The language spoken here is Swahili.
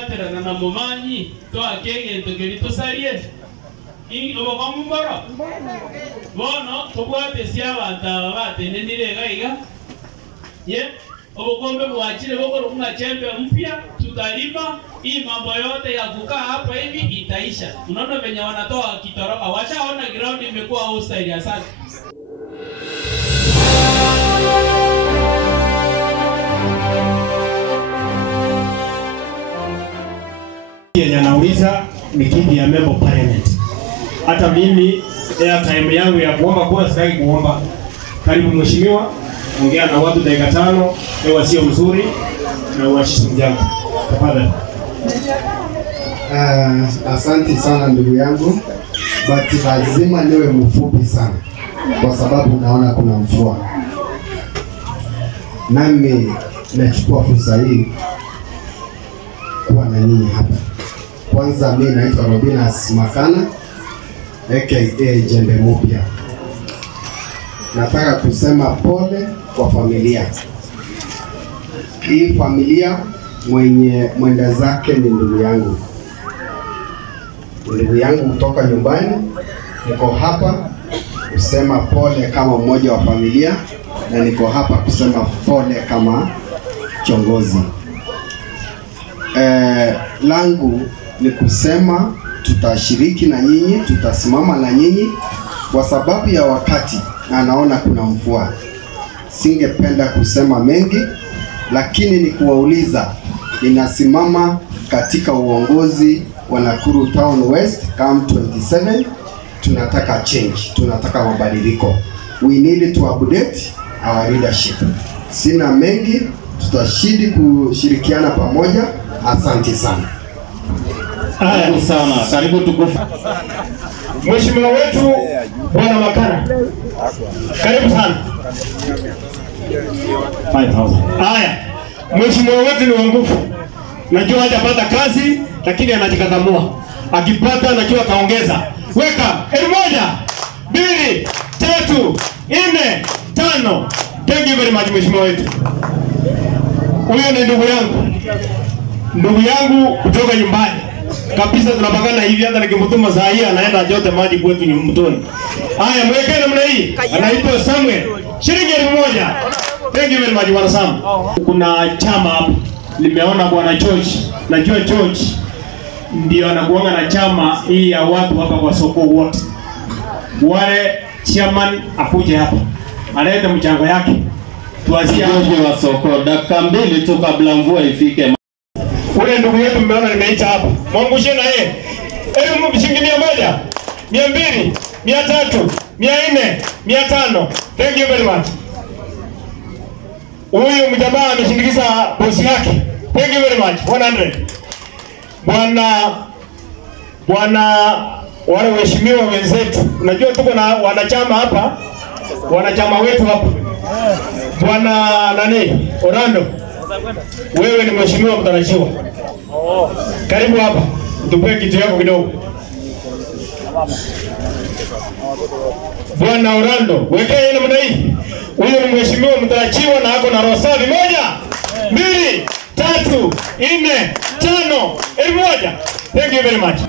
Terana na mumanyi to akege to gerito sarie obo kwamumbara bono tobwate sia banta bate nenire gaiga ye obo kombe bwachire bokoro kuna chembe mpya tutalima hii mambo yote ya kukaa hapa hivi itaisha. Unaona venye wanatoa kitoroka, washaona ground imekuwa hostile ya sasa. Yenye nauliza ni kiti ya member parliament. Hata mimi airtime yangu ya kuomba kwa sitaki kuomba. Karibu mheshimiwa, ongea na watu dakika 5, hewa sio mzuri na uachishi mjangu. Tafadhali. Asante sana ndugu yangu, but lazima niwe mfupi sana kwa sababu naona kuna mvua. Nami nachukua fursa hii kuwa na nyinyi hapa. Kwanza mimi naitwa Robinas Makana aka Jembe Mpya. Nataka kusema pole kwa familia. Hii familia mwenye mwenda zake ni ndugu yangu. Ndugu yangu kutoka nyumbani, niko hapa kusema pole kama mmoja wa familia na niko hapa kusema pole kama kiongozi. Langu ni kusema tutashiriki na nyinyi, tutasimama na nyinyi kwa sababu ya wakati na naona kuna mvua. Singependa kusema mengi, lakini ni kuwauliza, ninasimama katika uongozi wa Nakuru Town West kama 27. Tunataka change, tunataka mabadiliko. We need to update our leadership. Sina mengi, tutashidi kushirikiana pamoja. Asante sana. Asante sana. Karibu tukufu. Mheshimiwa wetu Bwana Makana. Karibu sana. 5000. Haya. Mheshimiwa wetu ni wangufu. Najua hajapata kazi lakini anajikakamua. Akipata najua kaongeza. Weka 1000, 2, 3, 4, 5. Thank you very much mheshimiwa wetu. Huyo ni ndugu yangu. Ndugu yangu kutoka nyumbani. Kabisa tunapakana hivi, hata nikimtuma saa hii anaenda jote maji kwetu mtoni. Haya, mwekeni namna hii. Anaitwa Samuel. Shilingi 1000. Thank you very much bwana Sam. Kuna chama hapa. Nimeona bwana George. Najua George ndio anakuanga na chama hii ya watu hapa kwa soko wote. Wale chairman akuje hapa. Analeta mchango yake. Tuanzie wa soko dakika 2 tu kabla mvua ifike. Ule ndugu yetu mmeona nimeita hapa. Mwangushe na yeye. Shilingi 100, 200, 300, 400, 500. Thank you very much. Huyu mjamaa ameshindikiza bosi yake. Thank you very much. 100. Bwana wale waheshimiwa wenzetu. Unajua tuko na wanachama hapa. Wanachama wetu hapa. Bwana nani? Orlando. Wewe ni mheshimiwa mtarajiwa. Karibu hapa. Tupe kitu yako kidogo. Bwana Orlando, wekee ile mdai. Huyo ni mheshimiwa mtarajiwa na ako na roho safi. 1, 2, 3, 4, 5, 1000. Thank you very much.